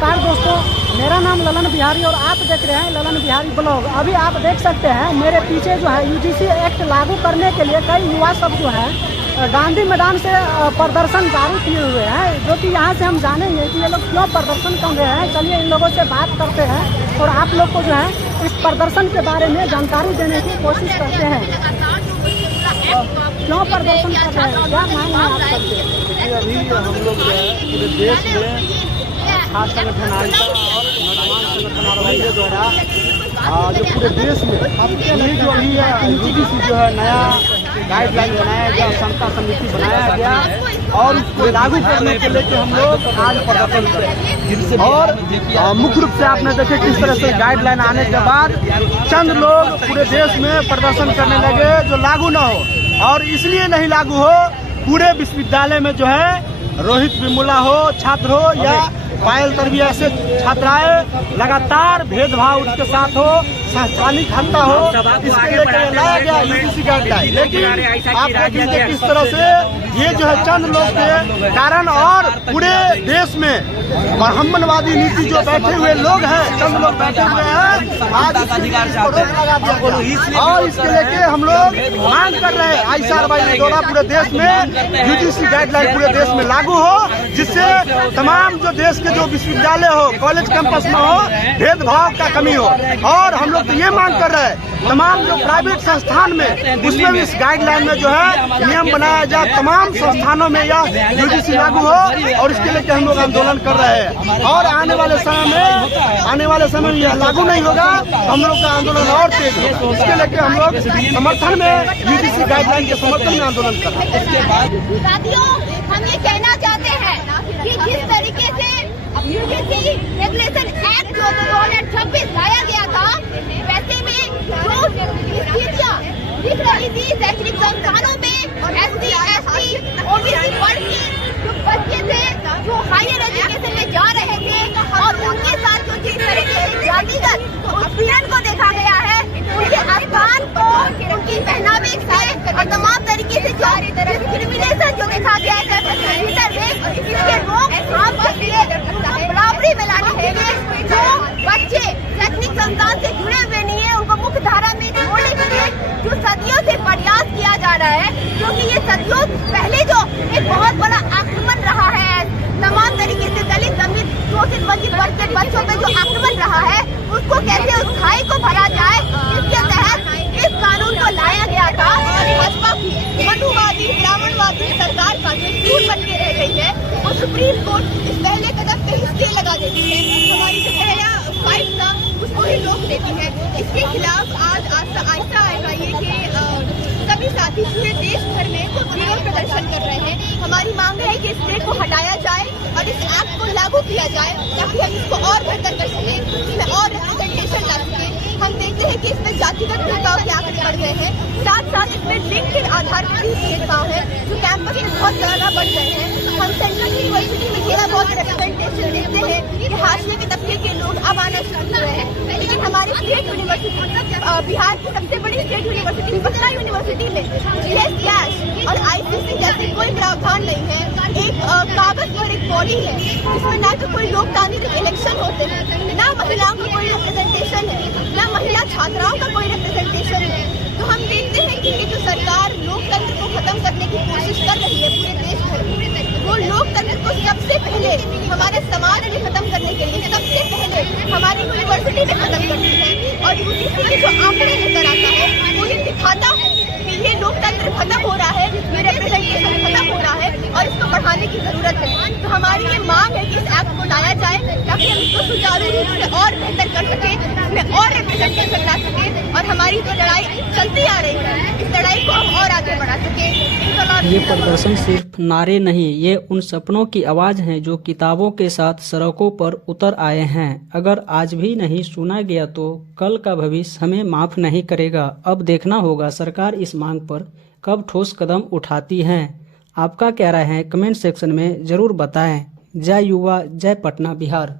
नमस्कार दोस्तों, मेरा नाम ललन बिहारी और आप देख रहे हैं ललन बिहारी ब्लॉग। अभी आप देख सकते हैं मेरे पीछे जो है यूजीसी एक्ट लागू करने के लिए कई युवा सब जो है गांधी मैदान से प्रदर्शन जारी किए हुए हैं, जो कि यहाँ से हम जानेंगे कि ये लोग क्यों प्रदर्शन कर रहे हैं। चलिए इन लोगों से बात करते हैं और आप लोग को जो है इस प्रदर्शन के बारे में जानकारी देने की कोशिश करते हैं। क्यों प्रदर्शन कर रहे हैं, क्या मांग है आप सबके? अभी हम लोग जो है पूरे देश में खास संगठन आइसा और नौजवान संगठन और के द्वारा जो पूरे देश में ये जो अभी यूजीसी जो है नया गाइडलाइन बनाया गया, समता समिति बनाया गया और उसको लागू करने के लिए हम लोग आज प्रदर्शन करें। और मुख्य रूप से आपने देखे किस तरह से गाइडलाइन आने के बाद चंद लोग पूरे देश में प्रदर्शन करने लगे जो लागू न हो, और इसलिए नहीं लागू हो, पूरे विश्वविद्यालय में जो है रोहित विमुला हो छात्र हो या पायल तरबिया से छात्राएं लगातार भेदभाव उसके साथ हो, संस्थानिक हत्या हो, इसके लेकर लाया गया यूजीसी गाइडलाइन। लेकिन आप देखिए किस तरह से ये जो है चंद लोग के कारण और पूरे देश में ब्राह्मणवादी नीति जो बैठे हुए लोग हैं, चंद लोग बैठे हुए हैं, आज इसको रोक लगा दिया और इसके लेके हम लोग मांग कर रहे हैं आईसीआरवाई के द्वारा पूरे देश में यूजीसी गाइडलाइन पूरे देश में लागू हो, जिससे तमाम जो देश के जो विश्वविद्यालय हो, कॉलेज कैंपस में हो, भेदभाव का कमी हो। और हम लोग तो ये मांग कर रहे हैं तमाम जो प्राइवेट संस्थान में उसमें भी इस गाइडलाइन में जो है नियम बनाया जाए, तमाम संस्थानों में या यूजीसी लागू हो, और इसके लिए हम लोग आंदोलन कर रहे हैं। और आने वाले समय में यह लागू नहीं होगा, हम लोग का आंदोलन और तेज होगा। इसके लेके हम लोग समर्थन में यूजीसी गाइडलाइन के समर्थन में आंदोलन कर रहे हैं। हम ये कहना चाहते हैं कि जिस तरीके से यूजीसी रेगुलेशन एक्ट जो 2026 लाया गया था, वैसे में जो स्थितियाँ दिख रही थी शैक्षणिक संस्थानों में SC, ST, OBC वर्ग के जो बच्चे थे जो हायर एजुकेशन में जा रहे थे और उनके साथ जो जिस तरीके से जातिगत उत्पीड़न को देखा गया है, उनके स्थान को, उनकी पहनावे से और तमाम तरीके से जो डिस्क्रिमिनेशन जो देखा गया है, इसके रोकथाम के लिए बराबरी में लाने के लिए जो बच्चे शैक्षणिक संस्थान से जुड़े हुए नहीं है उनको मुख्य धारा में जोड़ने के लिए जो सदियों से प्रयास किया जा रहा है, क्योंकि ये सदियों पहले जो एक बहुत बड़ा आक्रमण रहा है, तमाम तरीके से दलित दलित शोषित वंचित वर्ग के बच्चों पे जो आक्रमण रहा है, उसको कैसे उस खाई को भरा जाए, इसके तहत इस कानून को लाया गया था। भाजपा की मनुवादी ब्राह्मणवादी सरकार का जो टूट बन के रह गई है, वो सुप्रीम कोर्ट इस पहले कदम पे स्टे लगा देती है। हमारी जो पहला फाइट था उसको ही रोक देती है। इसके खिलाफ आज आईसीआरवाई के सभी साथी पूरे देश भर में विरोध प्रदर्शन कर रहे हैं। हमारी मांग है कि स्टे को हटाया जाए और इस एक्ट को लागू किया जाए, ताकि हम इसको और बेहतर कर सकें, इसमें और रिप्रेजेंटेशन ला सकें। हम देखते हैं कि इसमें जातिगत भेदभाव के आंकड़े बढ़ गए हैं, साथ साथ इसमें लिंग के आधार पर भी भेदभाव है जो कैंपस में बहुत ज्यादा बढ़ गए हैं। हम सेंट्रल यूनिवर्सिटी में थोड़ा बहुत रिप्रेजेंटेशन देखते हैं कि हाशिए के तबके के लोग अब आना शुरू हुए हैं, लेकिन हमारी स्टेट यूनिवर्सिटी बिहार की सबसे बड़ी स्टेट यूनिवर्सिटी पटना यूनिवर्सिटी में GS कैश और ICC जैसे कोई प्रावधान नहीं है। एक कागज पर एक बॉडी है जिसमें ना तो कोई लोकतांत्रिक इलेक्शन होते हैं, ना महिलाओं का कोई रिप्रेजेंटेशन है, ना महिला छात्राओं का कोई रिप्रेजेंटेशन है। तो हम देखते हैं कि ये जो सरकार लोकतंत्र को खत्म करने की कोशिश कर रही है पूरे देश भर में, वो लोकतंत्र को सबसे पहले हमारे समाज में खत्म करने के लिए सबसे पहले हमारी यूनिवर्सिटी में खत्म करती है। और यूजीसी के जो आंकड़े लेकर आता है वो ये दिखाता है कि ये लोकतंत्र खत्म हो रहा है, ये रिप्रेजेंटेशन खत्म हो रहा है और इसको बढ़ाने की जरूरत है। तो हमारी ये मांग है कि इस एक्ट को लाया जाए, ताकि हम इसको सुचारू रूप से और बेहतर कर सके, इसमें और रिप्रेजेंटेशन ला सके और हमारी जो लड़ाई चलती आ रही है इस लड़ाई को हम और आगे बढ़ा सके। ये प्रदर्शन सिर्फ नारे नहीं, ये उन सपनों की आवाज़ है जो किताबों के साथ सड़कों पर उतर आए हैं। अगर आज भी नहीं सुना गया तो कल का भविष्य हमें माफ नहीं करेगा। अब देखना होगा सरकार इस मांग पर कब ठोस कदम उठाती है। आपका क्या राय है कमेंट सेक्शन में जरूर बताएं। जय युवा, जय पटना बिहार।